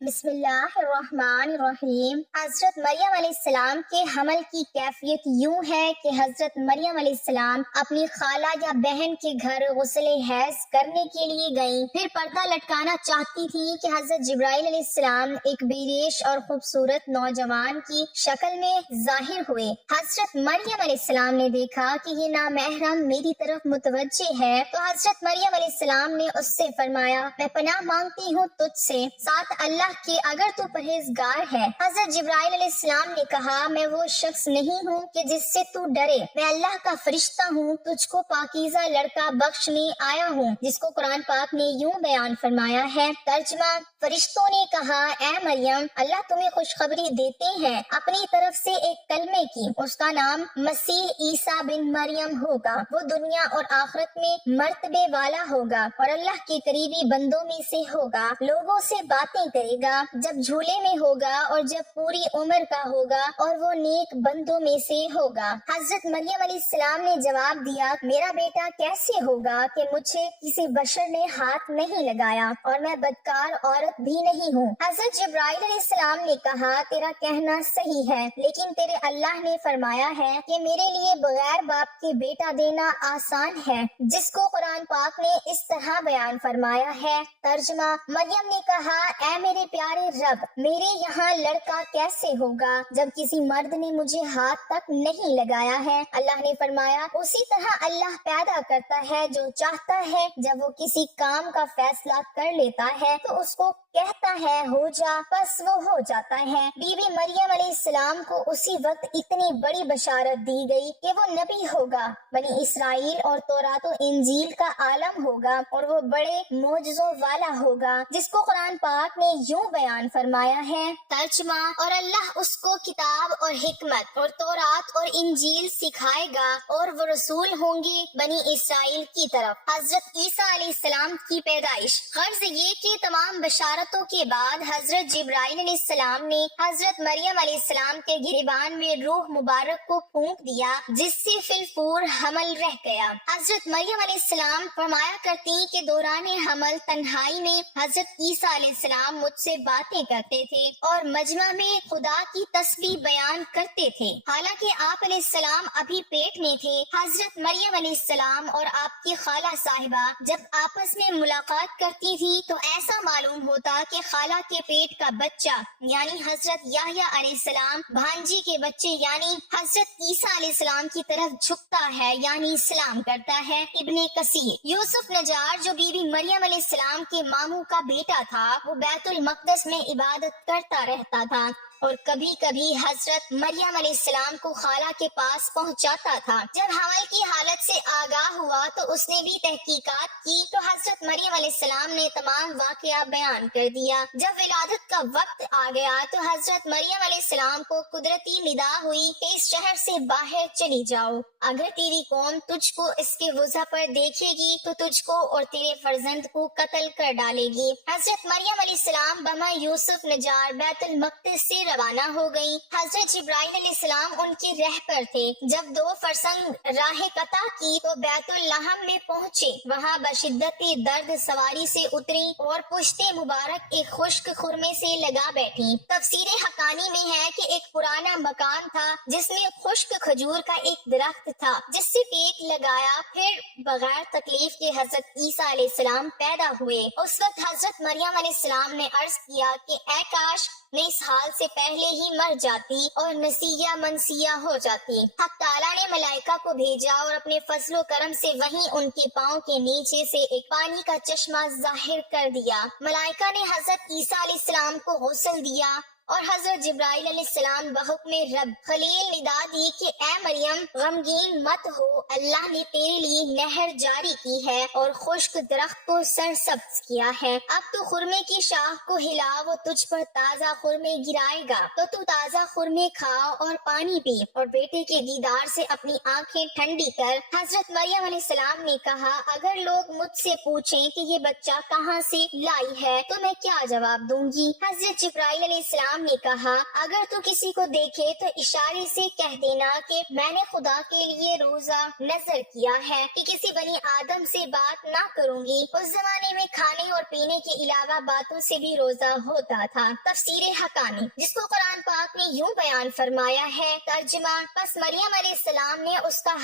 بسم اللہ الرحمن الرحیم۔ حضرت مریم علیہ السلام کے حمل کی کیفیت یوں ہے کہ حضرت مریم علیہ السلام اپنی خالہ یا بہن کے گھر غسل حیض کرنے کے لیے گئیں، پھر پردہ لٹکانا چاہتی تھی کہ حضرت جبرائیل علیہ السلام ایک بیریش اور خوبصورت نوجوان کی شکل میں ظاہر ہوئے۔ حضرت مریم علیہ السلام نے دیکھا کہ یہ نامحرم میری طرف متوجہ ہے تو حضرت مریم علیہ السلام نے اس سے فرمایا، میں پناہ مانگتی ہوں تجھ سے، ساتھ اللہ کہ اگر تو پرہیزگار ہے۔ حضرت جبرائیل علیہ السلام نے کہا، میں وہ شخص نہیں ہوں کہ جس سے تو ڈرے، میں اللہ کا فرشتہ ہوں، تجھ کو پاکیزہ لڑکا بخشنے آیا ہوں، جس کو قرآن پاک نے یوں بیان فرمایا ہے۔ ترجمہ: فرشتوں نے کہا، اے مریم، اللہ تمہیں خوشخبری دیتے ہیں اپنی طرف سے ایک کلمے کی، اس کا نام مسیح عیسیٰ بن مریم ہوگا، وہ دنیا اور آخرت میں مرتبے والا ہوگا اور اللہ کے قریبی بندوں میں سے ہوگا، لوگوں سے باتیں کرے گا جب جھولے میں ہوگا اور جب پوری عمر کا ہوگا، اور وہ نیک بندوں میں سے ہوگا۔ حضرت مریم علیہ السلام نے جواب دیا، میرا بیٹا کیسے ہوگا کہ مجھے کسی بشر نے ہاتھ نہیں لگایا اور میں بدکار عورت بھی نہیں ہوں۔ حضرت جبرائیل علیہ السلام نے کہا، تیرا کہنا صحیح ہے، لیکن تیرے اللہ نے فرمایا ہے کہ میرے لیے بغیر باپ کے بیٹا دینا آسان ہے، جس کو قرآن پاک نے اس طرح بیان فرمایا ہے۔ ترجمہ: مریم نے کہا، اے میرے پیارے رب، میرے یہاں لڑکا کیسے ہوگا جب کسی مرد نے مجھے ہاتھ تک نہیں لگایا ہے؟ اللہ نے فرمایا، اسی طرح اللہ پیدا کرتا ہے جو چاہتا ہے، جب وہ کسی کام کا فیصلہ کر لیتا ہے تو اس کو کہتا ہے ہو جا، بس وہ ہو جاتا ہے۔ بی بی مریم علیہ السلام کو اسی وقت اتنی بڑی بشارت دی گئی کہ وہ نبی ہوگا، بنی اسرائیل اور تورات و انجیل کا عالم ہوگا اور وہ بڑے معجزوں والا ہوگا، جس کو قرآن پاک نے یوں بیان فرمایا ہے۔ ترجمہ: اور اللہ اس کو کتاب اور حکمت اور تورات اور انجیل سکھائے گا اور وہ رسول ہوں گے بنی اسرائیل کی طرف۔ حضرت عیسیٰ علیہ السلام کی پیدائش۔ غرض یہ کہ تمام بشارتوں کے بعد حضرت جبرائیل علیہ السلام نے حضرت مریم علیہ السلام کے گریبان میں روح مبارک کو پھونک دیا، جس سے فی الفور حمل رہ گیا۔ حضرت مریم علیہ السلام فرمایا کرتی کہ دوران حمل تنہائی میں حضرت عیسیٰ علیہ السلام مجھ سے باتیں کرتے تھے اور مجمع میں خدا کی تسبیح بیان کرتے تھے۔ حالانکہ آپ علیہ السلام ابھی پیٹ میں تھے، حضرت مریم علیہ السلام اور آپ کی خالہ صاحبہ جب آپس میں ملاقات کرتی تھی تو ایسا معلوم ہوتا کہ خالہ کے پیٹ کا بچہ یعنی حضرت یحییٰ علیہ السلام بھانجی کے بچے یعنی حضرت عیسیٰ علیہ السلام کی طرف جھکتا ہے، یعنی سلام کرتا ہے۔ ابن کثیر۔ یوسف نجار جو بی بی مریم علیہ السلام کے ماموں کا بیٹا تھا، وہ بیت المقدس میں عبادت کرتا رہتا تھا اور کبھی کبھی حضرت مریم علیہ السلام کو خالہ کے پاس پہنچاتا تھا۔ جب حمل کی حالت سے آگاہ ہوا تو اس نے بھی تحقیقات کی تو حضرت مریم علیہ السلام نے تمام واقعہ بیان کر دیا۔ جب ولادت کا وقت آ گیا تو حضرت مریم علیہ السلام کو قدرتی ندا ہوئی کہ اس شہر سے باہر چلی جاؤ، اگر تیری قوم تجھ کو اس کے وضع پر دیکھے گی تو تجھ کو اور تیرے فرزند کو قتل کر ڈالے گی۔ حضرت مریم علیہ السلام بما یوسف نجار بیت المقدس سے روانہ ہو گئی۔ حضرت جبرائیل علیہ السلام ان کے رہبر تھے۔ جب 2 فرسنگ راہ قطع کی تو بیت اللحم میں پہنچے، وہاں بشدت درد سواری سے اتری اور پشت مبارک ایک خشک خرمے سے لگا بیٹھی۔ تفسیر حقانی میں ہے کہ ایک پرانا مکان تھا جس میں خشک کھجور کا ایک درخت تھا، جس سے ٹیک لگایا پھر بغیر تکلیف کے حضرت عیسیٰ علیہ السلام پیدا ہوئے۔ اس وقت حضرت مریم علیہ السلام نے عرض کیا کہ اے کاش میں اس حال سے پہلے ہی مر جاتی اور نسیہ منسیہ ہو جاتی۔ حق تعالیٰ نے ملائکہ کو بھیجا اور اپنے فضل و کرم سے وہیں ان کے پاؤں کے نیچے سے ایک پانی کا چشمہ ظاہر کر دیا۔ ملائکہ نے حضرت عیسیٰ علیہ السلام کو غسل دیا اور حضرت جبرائیل علیہ السلام بحکم رب خلیل ندا دی کہ اے مریم غمگین مت ہو، اللہ نے تیرے لیے نہر جاری کی ہے اور خشک درخت کو سرسبز کیا ہے۔ اب تو خرمے کی شاخ کو ہلا، وہ تجھ پر تازہ خرمے گرائے گا، تو تازہ خرمے کھا اور پانی پی اور بیٹے کے دیدار سے اپنی آنکھیں ٹھنڈی کر۔ حضرت مریم علیہ السلام نے کہا، اگر لوگ مجھ سے پوچھیں کہ یہ بچہ کہاں سے لائی ہے تو میں کیا جواب دوں گی؟ حضرت جبرائیل علیہ السلام السلام نے کہا اگر تو کسی کو دیکھے تو اشارے سے کہہ دینا کہ میں نے خدا کے لیے روزہ نظر کیا ہے کہ کسی بنی آدم سے بات نہ کروں گی۔ اس زمانے میں کھانے اور پینے کے علاوہ باتوں سے بھی روزہ ہوتا تھا۔ تفسیر حقانی، جس کو قرآن پاک نے یوں بیان فرمایا ہے، ترجمہ: پس مریم علیہ السلام نے اس کا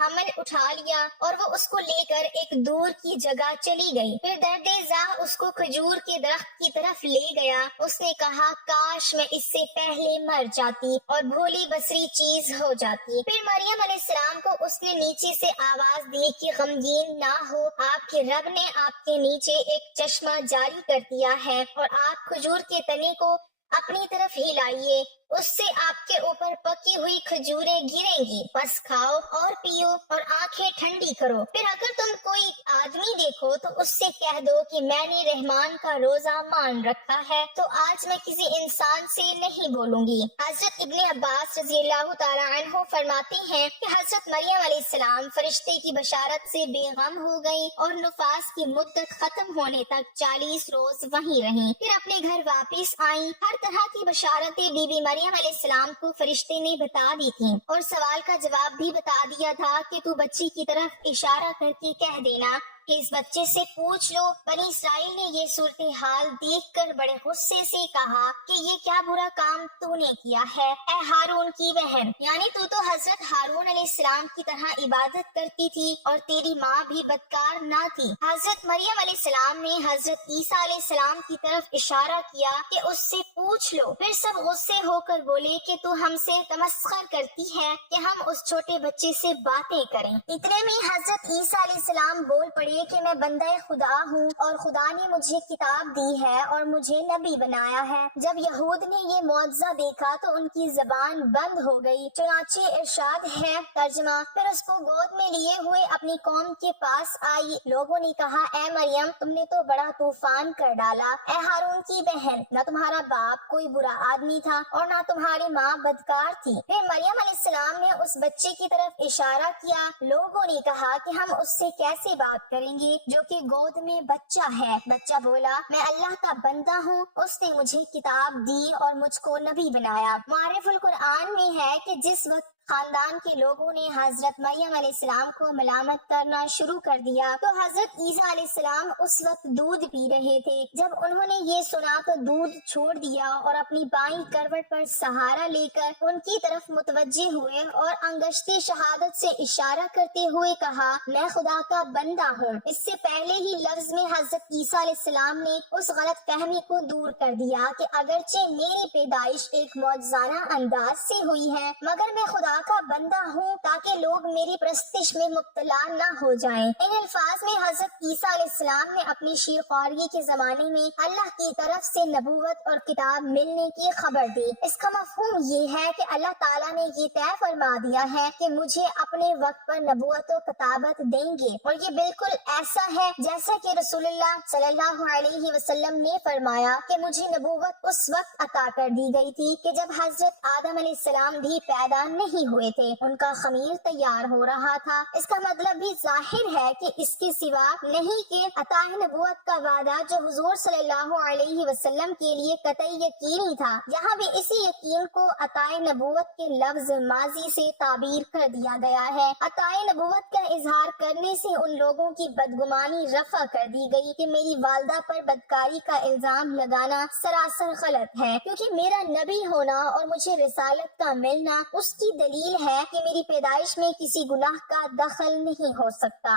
حمل اٹھا لیا اور وہ اس کو لے کر ایک دور کی جگہ چلی گئی۔ پھر درد زاہ اس کو کھجور کے درخت کی طرف لے گیا۔ اس نے کہا کاش میں اس سے پہلے مر جاتی اور بھولی بصری چیز ہو جاتی۔ پھر مریم علیہ السلام کو اس نے نیچے سے آواز دی کہ غمگین نہ ہو، آپ کے رب نے آپ کے نیچے ایک چشمہ جاری کر دیا ہے اور آپ کھجور کے تنے کو اپنی طرف ہلائیے، اس سے آپ کے اوپر پکی ہوئی کھجوریں گریں گی، بس کھاؤ اور پیو اور آنکھیں ٹھنڈی کرو۔ پھر اگر تم کوئی آدمی دیکھو تو اس سے کہہ دو کہ میں نے رحمان کا روزہ مان رکھا ہے، تو آج میں کسی انسان سے نہیں بولوں گی۔ حضرت ابن عباس رضی اللہ تعالیٰ عنہ فرماتے ہیں کہ حضرت مریم علیہ السلام فرشتے کی بشارت سے بے غم ہو گئی اور نفاس کی مدت ختم ہونے تک 40 روز وہیں رہیں۔ پھر اپنے گھر واپس آئیں۔ ہر طرح کی بشارتیں بی بی مریم علیہ السلام کو فرشتے نے بتا دی تھیں اور سوال کا جواب بھی بتا دیا تھا کہ تو بچی کی طرف اشارہ کر کے کہہ دینا کہ اس بچے سے پوچھ لو۔ بنی اسرائیل نے یہ صورتحال دیکھ کر بڑے غصے سے کہا کہ یہ کیا برا کام تو نے کیا ہے اے ہارون کی بہن، یعنی تو حضرت ہارون علیہ السلام کی طرح عبادت کرتی تھی اور تیری ماں بھی بدکار نہ تھی۔ حضرت مریم علیہ السلام نے حضرت عیسیٰ علیہ السلام کی طرف اشارہ کیا کہ اس سے پوچھ لو۔ پھر سب غصے ہو کر بولے کہ تو ہم سے تمسخر کرتی ہے کہ ہم اس چھوٹے بچے سے باتیں کریں۔ اتنے میں حضرت عیسیٰ علیہ السلام بول پڑے کہ میں بندہ خدا ہوں اور خدا نے مجھے کتاب دی ہے اور مجھے نبی بنایا ہے۔ جب یہود نے یہ معجزہ دیکھا تو ان کی زبان بند ہو گئی، چنانچہ ارشاد ہے، ترجمہ: پھر اس کو گود میں لیے ہوئے اپنی قوم کے پاس آئی۔ لوگوں نے کہا اے مریم تم نے تو بڑا طوفان کر ڈالا۔ اے ہارون کی بہن، نہ تمہارا باپ کوئی برا آدمی تھا اور نہ تمہاری ماں بدکار تھی۔ پھر مریم علیہ السلام نے اس بچے کی طرف اشارہ کیا۔ لوگوں نے کہا کہ ہم اس سے کیسے بات کریں گے جو کہ گود میں بچہ ہے۔ بچہ بولا میں اللہ کا بندہ ہوں، اس نے مجھے کتاب دی اور مجھ کو نبی بنایا۔ معرف القرآن میں ہے کہ جس وقت خاندان کے لوگوں نے حضرت مریم علیہ السلام کو ملامت کرنا شروع کر دیا تو حضرت عیسیٰ علیہ السلام اس وقت دودھ پی رہے تھے۔ جب انہوں نے یہ سنا تو دودھ چھوڑ دیا اور اپنی بائیں کروٹ پر سہارا لے کر ان کی طرف متوجہ ہوئے اور انگشتی شہادت سے اشارہ کرتے ہوئے کہا میں خدا کا بندہ ہوں۔ اس سے پہلے ہی لفظ میں حضرت عیسیٰ علیہ السلام نے اس غلط فہمی کو دور کر دیا کہ اگرچہ میری پیدائش ایک معجزانہ انداز سے ہوئی ہے مگر میں خدا کا بندہ ہوں تاکہ لوگ میری پرستش میں مبتلا نہ ہو جائیں۔ ان الفاظ میں حضرت عیسیٰ علیہ السلام نے اپنی شیر خواری کے زمانے میں اللہ کی طرف سے نبوت اور کتاب ملنے کی خبر دی۔ اس کا مفہوم یہ ہے کہ اللہ تعالیٰ نے یہ طے فرما دیا ہے کہ مجھے اپنے وقت پر نبوت و کتابت دیں گے، اور یہ بالکل ایسا ہے جیسا کہ رسول اللہ صلی اللہ علیہ وسلم نے فرمایا کہ مجھے نبوت اس وقت عطا کر دی گئی تھی کہ جب حضرت آدم علیہ السلام بھی پیدا نہیں ہوئے تھے، ان کا خمیر تیار ہو رہا تھا۔ اس کا مطلب بھی ظاہر ہے کہ اس کے سوا نہیں کہ عطا نبوت کا وعدہ جو حضور صلی اللہ علیہ وسلم کے لیے قطعی یقینی تھا، یہاں بھی اسی یقین کو عطا نبوت کے لفظ ماضی سے تعبیر کر دیا گیا ہے۔ عطا نبوت کا اظہار کرنے سے ان لوگوں کی بدگمانی رفع کر دی گئی کہ میری والدہ پر بدکاری کا الزام لگانا سراسر غلط ہے، کیونکہ میرا نبی ہونا اور مجھے رسالت کا ملنا اس کی دلیل ہے کہ میری پیدائش میں کسی گناہ کا دخل نہیں ہو سکتا۔